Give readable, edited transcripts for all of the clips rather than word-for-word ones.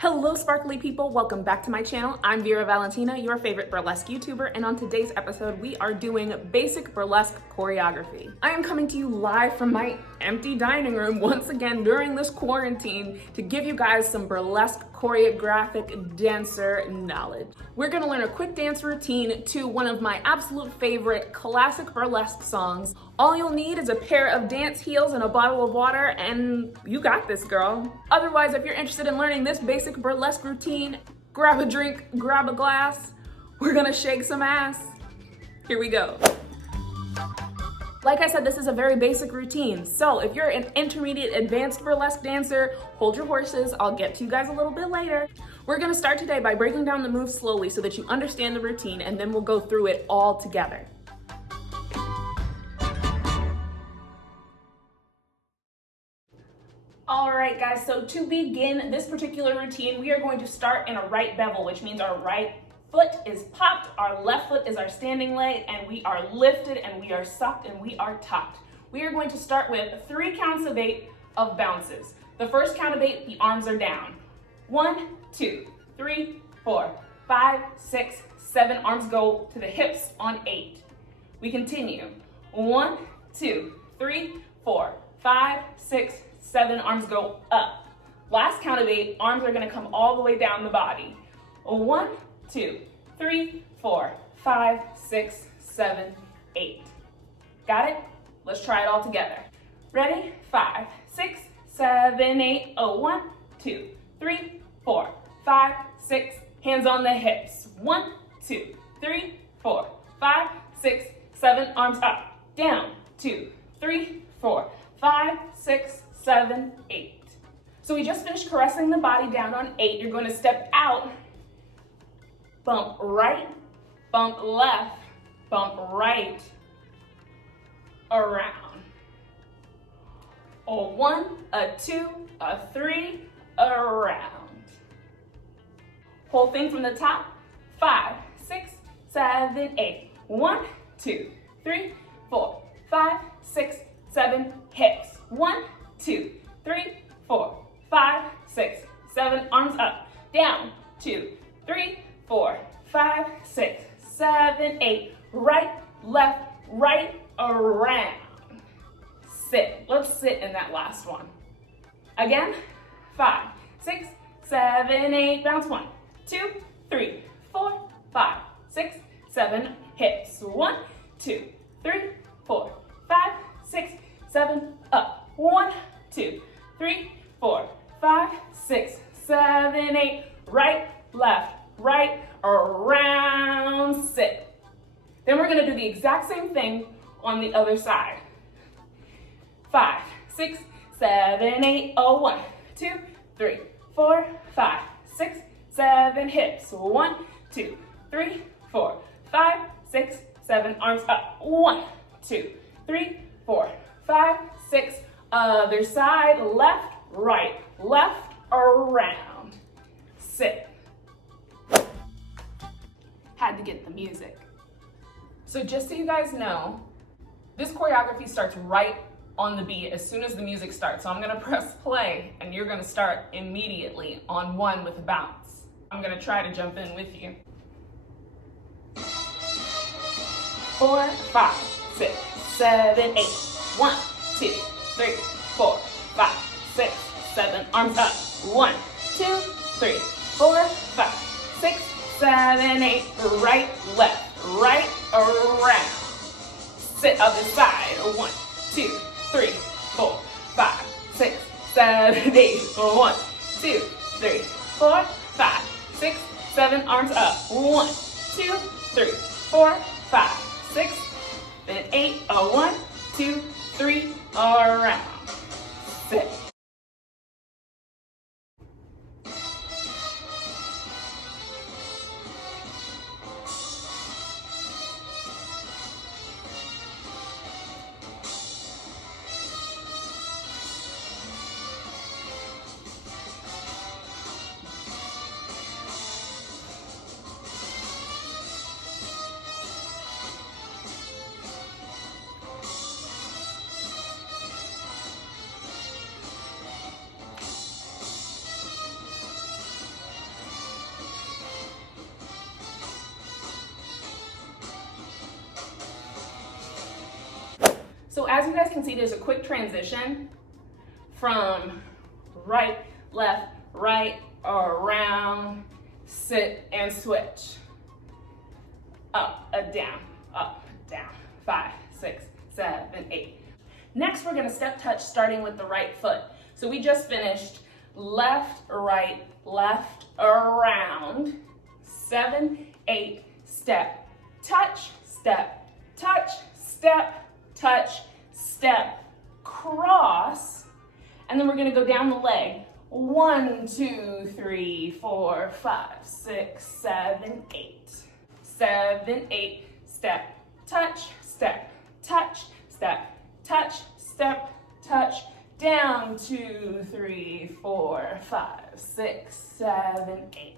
Hello sparkly people, welcome back to my channel. I'm Vera Valentinaa, your favorite burlesque YouTuber, and on today's episode we are doing basic burlesque choreography. I am coming to you live from my empty dining room once again during this quarantine to give you guys some burlesque choreographic dancer knowledge. We're gonna learn a quick dance routine to one of my absolute favorite classic burlesque songs. All you'll need is a pair of dance heels and a bottle of water, and you got this, girl. Otherwise, if you're interested in learning this basic burlesque routine, grab a drink, grab a glass. We're gonna shake some ass. Here we go. Like I said, this is a very basic routine. So if you're an intermediate advanced burlesque dancer, hold your horses. I'll get to you guys a little bit later. We're gonna start today by breaking down the moves slowly so that you understand the routine, and then we'll go through it all together. All right, guys, so to begin this particular routine, we are going to start in a right bevel, which means our right foot is popped, our left foot is our standing leg, and we are lifted, and we are sucked, and we are tucked. We are going to start with 3 counts of 8 of bounces. The first count of 8, the arms are down. 1, 2, 3, 4, 5, 6, 7. Arms go to the hips on 8. We continue. 1, 2, 3, 4, 5, 6, 7. Arms go up. Last count of 8, arms are gonna come all the way down the body. 1, 2, 3, 4, 5, 6, 7, 8. Got it? Let's try it all together. Ready? 5, 6, 7, 8. 1, 2, 3, 4, 5, 6. Hands on the hips. 1, 2, 3, 4, 5, 6, 7. Arms up. Down. 2, 3, 4, 5, 6, 7, 8. So we just finished caressing the body down on 8. You're going to step out, bump right, bump left, bump right, around. A 1, a 2, a 3, around. Whole thing from the top. 5, 6, 7, 8. 1, 2, 3, 4, 5, 6, 7. Hips. 1, 2, 3, 4, 5, 6, 7. Arms up. Down. 2, 3, 4, 5, 6, 7, 8. Right, left, right, around. Sit. Let's sit in that last one. Again. 5, 6, 7, 8. Bounce. 1, 2, 3, 4, 5, 6, 7. Hips. 1, 2, 3, 4, 5, 6, 7. Up. 1, 2, 3, 4, 5, 6, 7, 8. Right, left, right, around. Sit. Then we're gonna do the exact same thing on the other side. 5, 6, 7, 8. 1, 2, 3, 4, 5, 6, 7. Hips. 1, 2, 3, 4, 5, 6, 7. Arms up. 1, 2, 3, 4, 5, 6. Other side. Left, right, left, around. Sit. Had to get the music. So just so you guys know, this choreography starts right on the beat as soon as the music starts. So I'm gonna press play and you're gonna start immediately on 1 with a bounce. I'm gonna try to jump in with you. 4, 5, 6, 7, 8. 1, 2, 3, 4, 5, 6, 7. Arms up. 1, 2, 3, 4, 5, 6, 7, 8. Right, left, right, around. Sit other side. 1, 2, 3, 4, 5, 6, 7, 8. 1, 2, 3, 4, 5, 6, 7. Arms up. 1, 2, 3, 4, 5, 6, then 8. 1, 2, 3, around. Sit. So as you guys can see, there's a quick transition from right, left, right, around, sit, and switch. Up, down, 5, 6, 7, 8. Next, we're gonna step touch starting with the right foot. So we just finished left, right, left, around, 7, 8, step, touch, step, touch, step, touch, step, cross, and then we're gonna go down the leg. 1, 2, 3, 4, 5, 6, 7, 8. 7, 8, step, touch, step, touch, step, touch, step, touch, down, 2, 3, 4, 5, 6, 7, 8.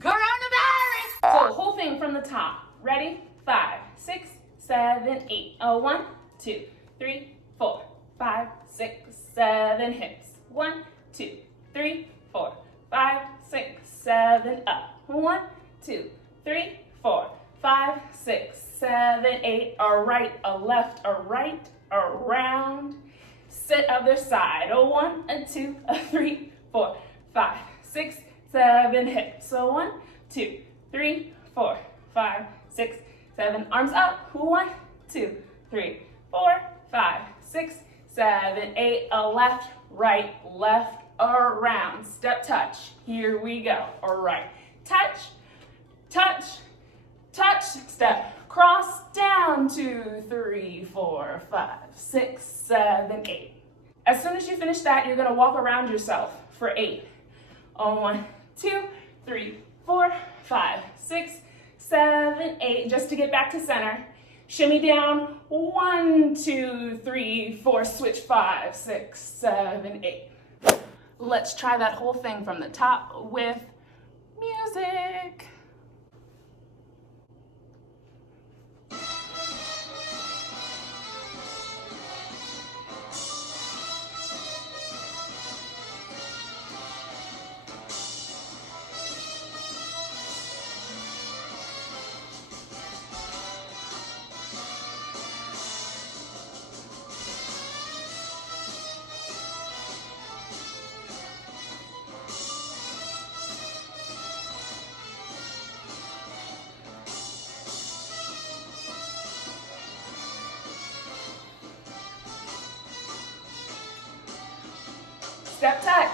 Coronavirus! So whole thing from the top. Ready? 5, 6, 7, 8. 1, 2, 3, 4, 5, 6, 7. Hips. 1, 2, 3, 4, 5, 6, 7. Up. 1, 2, 3, 4, 5, 6, 7, 8. A right, a left, a right, around. Sit other side. 1, 2, 3, 4, 5, 6, 7. Hips. So 1, 2, 3, 4, 5, 6, 7. Arms up. 1, 2, 3, 4, 5, 6, 7, 8. A left, right, left, around. Step touch. Here we go. All right. Touch, touch, touch, step, cross, down, 2, 3, 4, 5, 6, 7, 8. As soon as you finish that, you're gonna walk around yourself for 8. 1, 2, 3, 4, 5, 6, 7, 8. Just to get back to center. Shimmy down. 1, 2, 3, 4. Switch. 5, 6, 7, 8. Let's try that whole thing from the top with music. Step touch.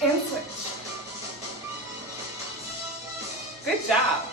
And switch. Good job.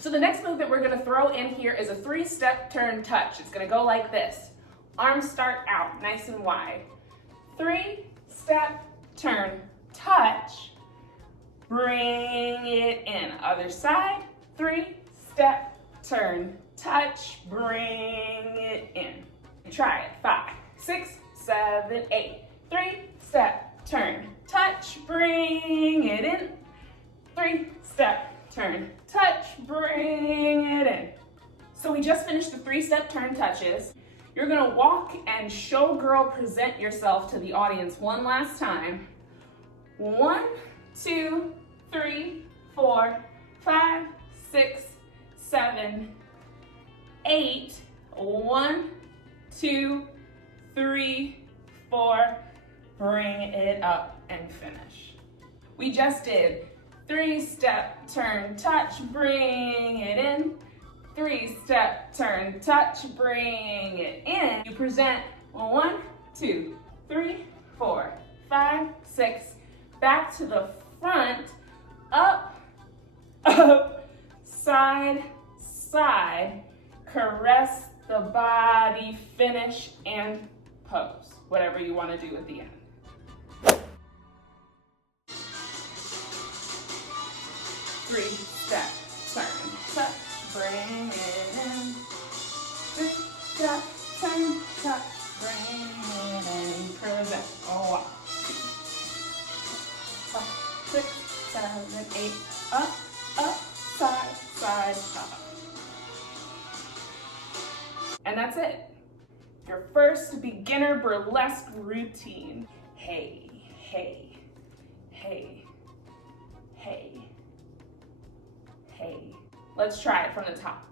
So the next move that we're gonna throw in here is a 3-step turn touch. It's gonna go like this. Arms start out nice and wide. 3-step turn touch. Bring it in. Other side. 3-step turn touch. Bring it in. Try it. 5, 6, 7, 8. 3-step turn touch. Bring it in. 3-step turn, touch, bring it in. So we just finished the 3-step turn touches. You're gonna walk and showgirl present yourself to the audience one last time. 1, 2, 3, 4, 5, 6, 7, 8. 1, 2, 3, 4. Bring it up and finish. We just did 3-step, turn, touch, bring it in. 3-step, turn, touch, bring it in. You present 1, 2, 3, 4, 5, 6. Back to the front, up, up, side, side. Caress the body, finish, and pose. Whatever you want to do at the end. Three-step, turn, touch, bring it in. 3-step, turn, touch, bring it in. Present. 1, 2, 6, 7, 8. Up, up, side, side, up. And that's it. Your first beginner burlesque routine. Hey, hey, hey, hey, hey. Let's try it from the top.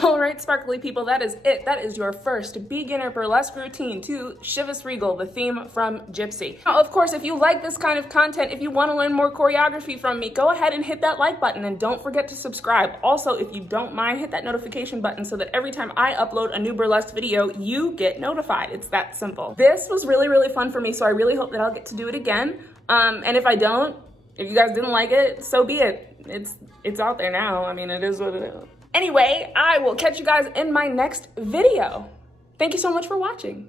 All right, sparkly people, that is it. That is your first beginner burlesque routine to Shivas Regal, the theme from Gypsy. Now, of course, if you like this kind of content, if you want to learn more choreography from me, go ahead and hit that like button and don't forget to subscribe. Also, if you don't mind, hit that notification button so that every time I upload a new burlesque video, you get notified. It's that simple. This was really, really fun for me, so I really hope that I'll get to do it again. And if I don't, if you guys didn't like it, so be it. It's out there now. I mean, it is what it is. Anyway, I will catch you guys in my next video. Thank you so much for watching.